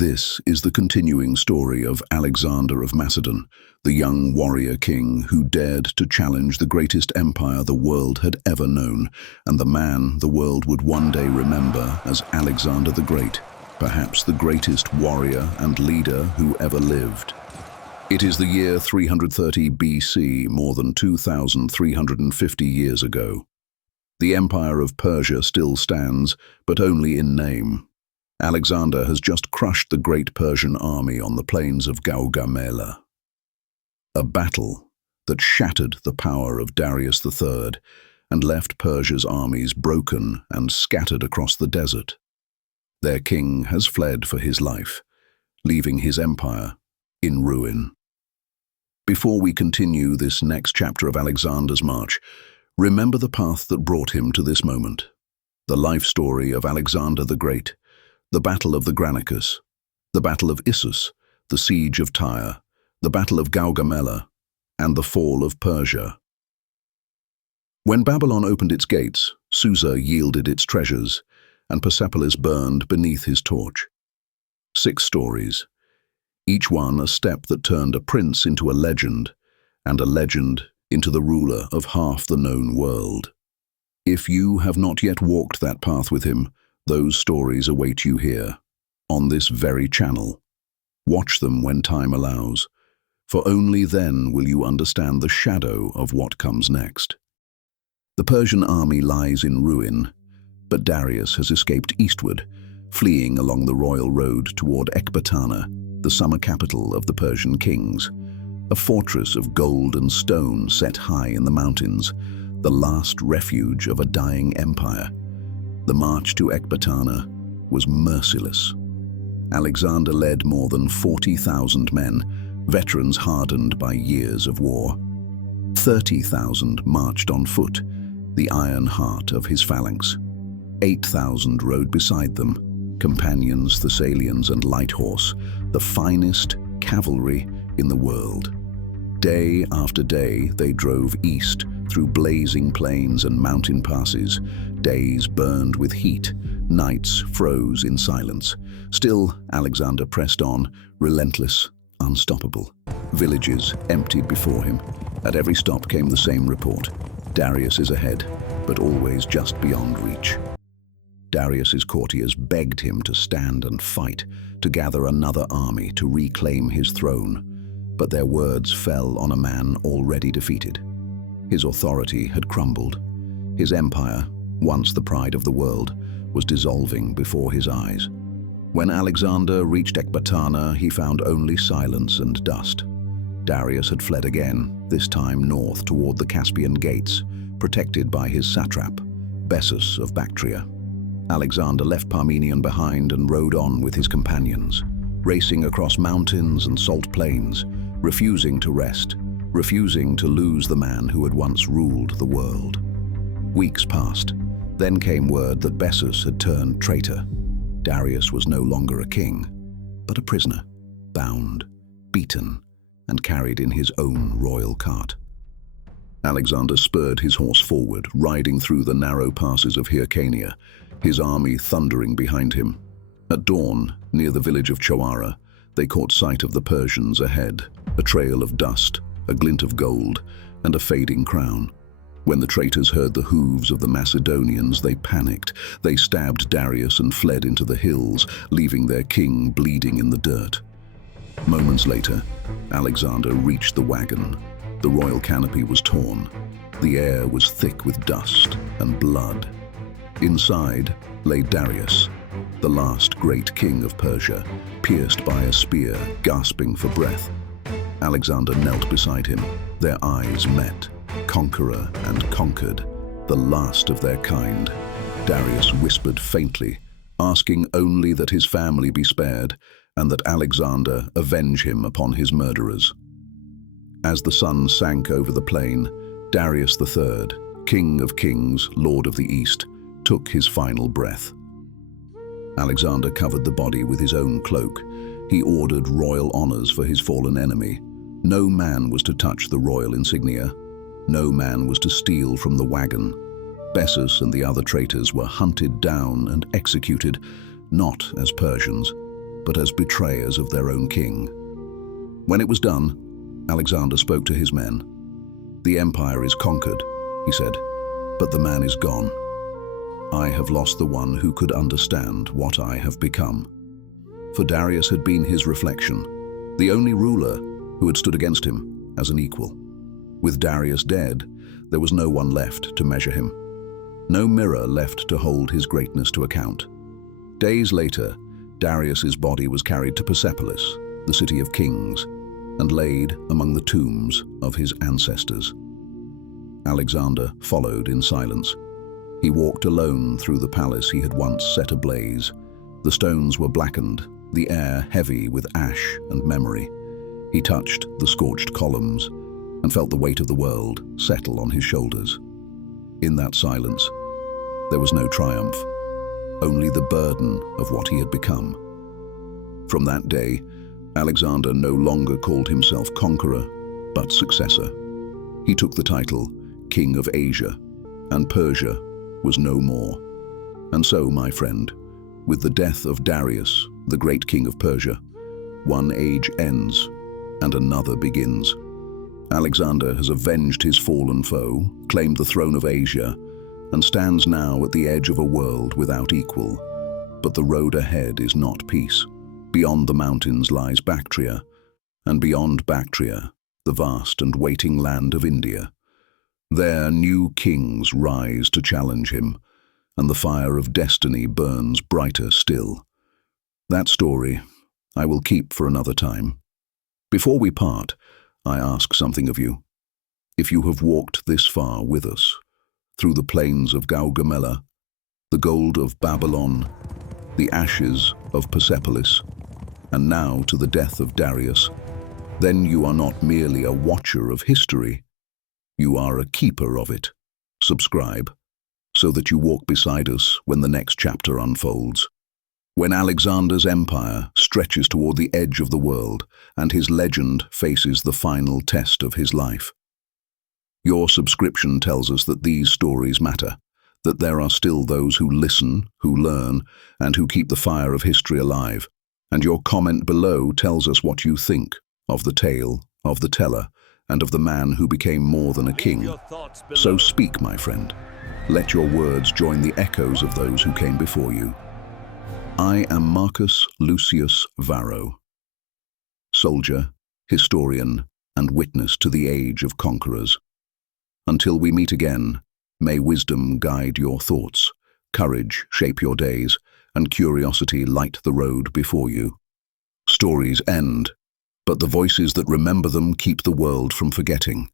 This is the continuing story of Alexander of Macedon, the young warrior king who dared to challenge the greatest empire the world had ever known, and the man the world would one day remember as Alexander the Great, perhaps the greatest warrior and leader who ever lived. It is the year 330 BC, more than 2,350 years ago. The empire of Persia still stands, but only in name. Alexander has just crushed the great Persian army on the plains of Gaugamela. A battle that shattered the power of Darius III and left Persia's armies broken and scattered across the desert. Their king has fled for his life, leaving his empire in ruin. Before we continue this next chapter of Alexander's march, remember the path that brought him to this moment. The life story of Alexander the Great, the Battle of the Granicus, the Battle of Issus, the Siege of Tyre, the Battle of Gaugamela, and the fall of Persia. When Babylon opened its gates, Susa yielded its treasures, and Persepolis burned beneath his torch. 6 stories, each one a step that turned a prince into a legend, and a legend into the ruler of half the known world. If you have not yet walked that path with him, those stories await you here, on this very channel. Watch them when time allows, for only then will you understand the shadow of what comes next. The Persian army lies in ruin, but Darius has escaped eastward, fleeing along the royal road toward Ecbatana, the summer capital of the Persian kings, a fortress of gold and stone set high in the mountains, the last refuge of a dying empire. The march to Ecbatana was merciless. Alexander led more than 40,000 men, veterans hardened by years of war. 30,000 marched on foot, the iron heart of his phalanx. 8,000 rode beside them, companions, Thessalians, and light horse, the finest cavalry in the world. Day after day they drove east through blazing plains and mountain passes. Days burned with heat, nights froze in silence. Still, Alexander pressed on, relentless, unstoppable. Villages emptied before him. At every stop came the same report. Darius is ahead, but always just beyond reach. Darius's courtiers begged him to stand and fight, to gather another army to reclaim his throne. But their words fell on a man already defeated. His authority had crumbled. His empire, once the pride of the world, was dissolving before his eyes. When Alexander reached Ecbatana, he found only silence and dust. Darius had fled again, this time north toward the Caspian Gates, protected by his satrap, Bessus of Bactria. Alexander left Parmenion behind and rode on with his companions, racing across mountains and salt plains, refusing to rest, refusing to lose the man who had once ruled the world. Weeks passed. Then came word that Bessus had turned traitor. Darius was no longer a king, but a prisoner, bound, beaten, and carried in his own royal cart. Alexander spurred his horse forward, riding through the narrow passes of Hyrcania, his army thundering behind him. At dawn, near the village of Choara, they caught sight of the Persians ahead, a trail of dust, a glint of gold, and a fading crown. When the traitors heard the hooves of the Macedonians, they panicked. They stabbed Darius and fled into the hills, leaving their king bleeding in the dirt. Moments later, Alexander reached the wagon. The royal canopy was torn. The air was thick with dust and blood. Inside lay Darius, the last great king of Persia, pierced by a spear, gasping for breath. Alexander knelt beside him. Their eyes met, conqueror and conquered, the last of their kind. Darius whispered faintly, asking only that his family be spared and that Alexander avenge him upon his murderers. As the sun sank over the plain, Darius III, King of Kings, Lord of the East, took his final breath. Alexander covered the body with his own cloak. He ordered royal honors for his fallen enemy. No man was to touch the royal insignia. No man was to steal from the wagon. Bessus and the other traitors were hunted down and executed, not as Persians, but as betrayers of their own king. When it was done, Alexander spoke to his men. "The empire is conquered," he said, "but the man is gone. I have lost the one who could understand what I have become." For Darius had been his reflection, the only ruler who had stood against him as an equal. With Darius dead, there was no one left to measure him, no mirror left to hold his greatness to account. Days later, Darius's body was carried to Persepolis, the city of kings, and laid among the tombs of his ancestors. Alexander followed in silence. He walked alone through the palace he had once set ablaze. The stones were blackened, the air heavy with ash and memory. He touched the scorched columns and felt the weight of the world settle on his shoulders. In that silence, there was no triumph, only the burden of what he had become. From that day, Alexander no longer called himself conqueror, but successor. He took the title King of Asia, and Persia was no more. And so, my friend, with the death of Darius, the great king of Persia, one age ends and another begins. Alexander has avenged his fallen foe, claimed the throne of Asia, and stands now at the edge of a world without equal. But the road ahead is not peace. Beyond the mountains lies Bactria, and beyond Bactria, the vast and waiting land of India. There new kings rise to challenge him, and the fire of destiny burns brighter still. That story I will keep for another time. Before we part, I ask something of you. If you have walked this far with us, through the plains of Gaugamela, the gold of Babylon, the ashes of Persepolis, and now to the death of Darius, then you are not merely a watcher of history, you are a keeper of it. Subscribe, so that you walk beside us when the next chapter unfolds. When Alexander's empire stretches toward the edge of the world and his legend faces the final test of his life. Your subscription tells us that these stories matter, that there are still those who listen, who learn, and who keep the fire of history alive. And your comment below tells us what you think of the tale, of the teller, and of the man who became more than a king. So speak, my friend. Let your words join the echoes of those who came before you. I am Marcus Lucius Varro, soldier, historian, and witness to the age of conquerors. Until we meet again, may wisdom guide your thoughts, courage shape your days, and curiosity light the road before you. Stories end, but the voices that remember them keep the world from forgetting.